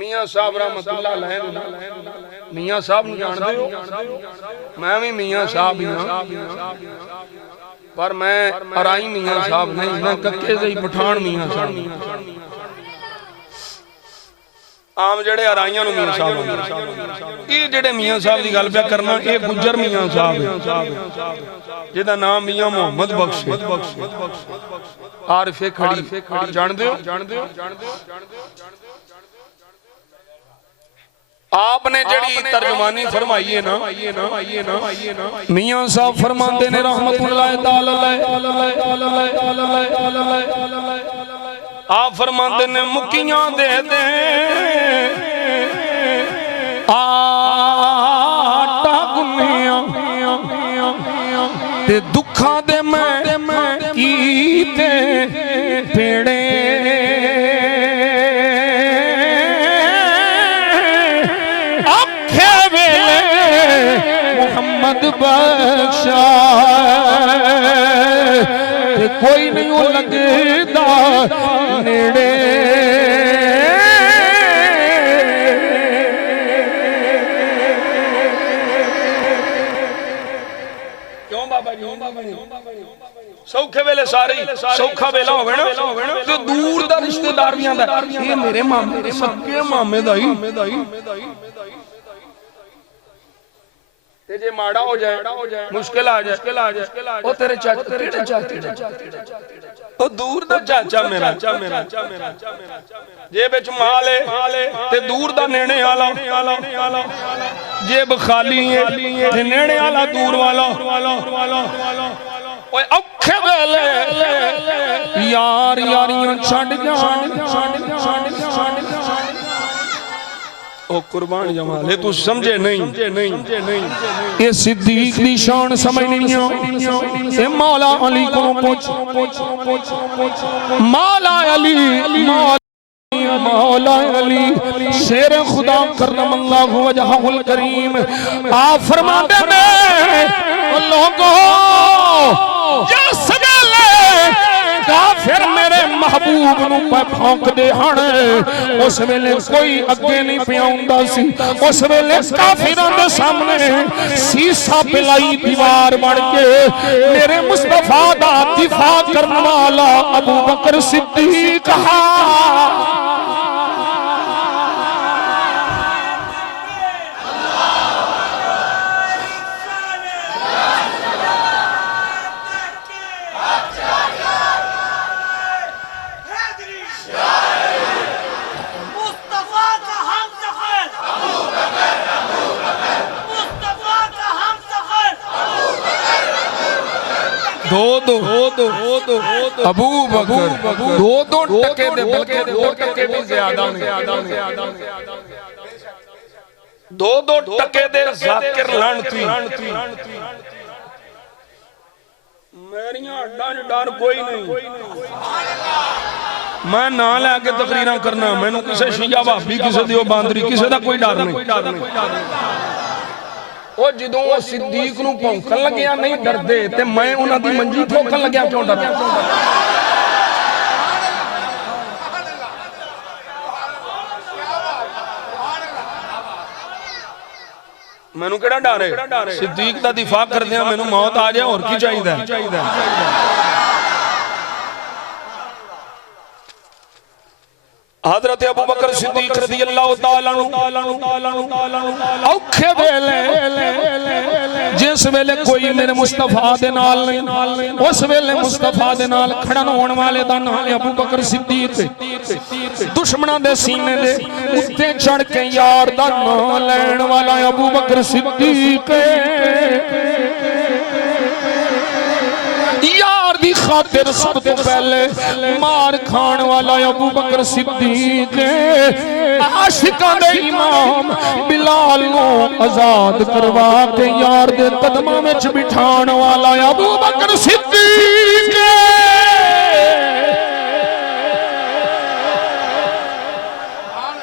मियां साहब रहमतुल्लाह अलैह मियां साहब नूं जानदे हो मैं भी मियां साहब ही हां पर मैं अराई मियां साहब नहीं मैं कक्के दे पठान मियां साहब आम जेड़े अराइयां नूं मियां साहब ये जेड़े मियां साहब दी गल पिया करना ये गुजर मियां साहब है जिहदा नाम मियां मोहम्मद बख्श है आरिफे खड़ी जानदे हो आपने जड़ी तर्जमानी फरमाई है ना मियां साहब फरमाते ने रहमतुल्लाह ताला आप फरमाते ने मुकियां दे दे आटा गुन्नियां ते दुखा दे मैं कीते पेड़े बख्शा कोई नहीं लगदा नेड़े क्यों बाबा जी सौखे वेले सारे सौखा वेला होवे ना ते दूर दा रिश्तेदार भी आंदा ये मेरे मामे सबके मामे दा ही जे माड़ा हो जाए मुश्किल आ जाए ओ तेरे चाचा ओ दूर दा चाचा मेरा जे विच माल है ते दूर दा नेणे वाला जेब खाली है ते नेणे वाला दूर वाला ओए औखे वेले यार यारियां छड़ जान ओ कुर्बान जमाले तू समझे नहीं ये सिद्दीक दी शान समझ नहीं ए मौला अली को पूछ मौला अली मौला अली शेर खुदा करमल्लाहु वजहुल करीम आप फरमाते हैं लोगों जिस वेले काफिर मेरे महबूब नूं भौंकदे हन उस वेले कोई अगे नहीं पियाउंदा सी उस वेले काफिरां दे सामने सीसा पिलाई दीवार बन के मेरे मुस्तफा दा दिफा करन वाला अबू बकर सिद्दीक अबू बकर दो टके दे बल्कि 2 टके भी ज्यादा नहीं दो टके दे जाकिर लानती मेरियां अड्डा डर कोई नहीं मैं ना लैके तकरीरां करना मैनू किसी शिया भाभी किसी दी बांदरी किसी दा कोई डर नहीं ਉਹ ਜਦੋਂ ਉਹ ਸਿੱਦੀਕ ਨੂੰ ਭੌਂਕਣ ਲੱਗਿਆ ਨਹੀਂ ਡਰਦੇ ਤੇ ਮੈਂ ਉਹਨਾਂ ਦੀ ਮੰਜੀ ਠੋਕਣ ਲੱਗਿਆ ਕਿਉਂ ਡਰਦਾ ਮੈਨੂੰ ਕਿਹੜਾ ਡਰ ਹੈ ਸਿੱਦੀਕ ਦਾ ਦਿਫਾ ਕਰਦਿਆਂ ਮੈਨੂੰ ਮੌਤ ਆ ਜਾਏ ਹੋਰ ਕੀ ਚਾਹੀਦਾ हजरत अबू बकर सिद्दीक रज़ियल्लाहु ताला औखे वेले जिस वेले कोई मेरे मुस्तफा दे नाल नहीं उस वेले मुस्तफा दे नाल खड़न होने वाले दा नाम है अबू बकर सिद्दीक दुश्मनां दे सीने दे उत्ते चढ़ के यार दा नाम लैण वाला अबू बकर सिद्दीक यार दी खातिर सब तो पहले मार खान वाला अबू बकर सिद्दीक आशिकां दे इमाम बिलाल नू आजाद करवा के यार दे कदमां विच बिठाण वाला अबू बकर सिद्दीक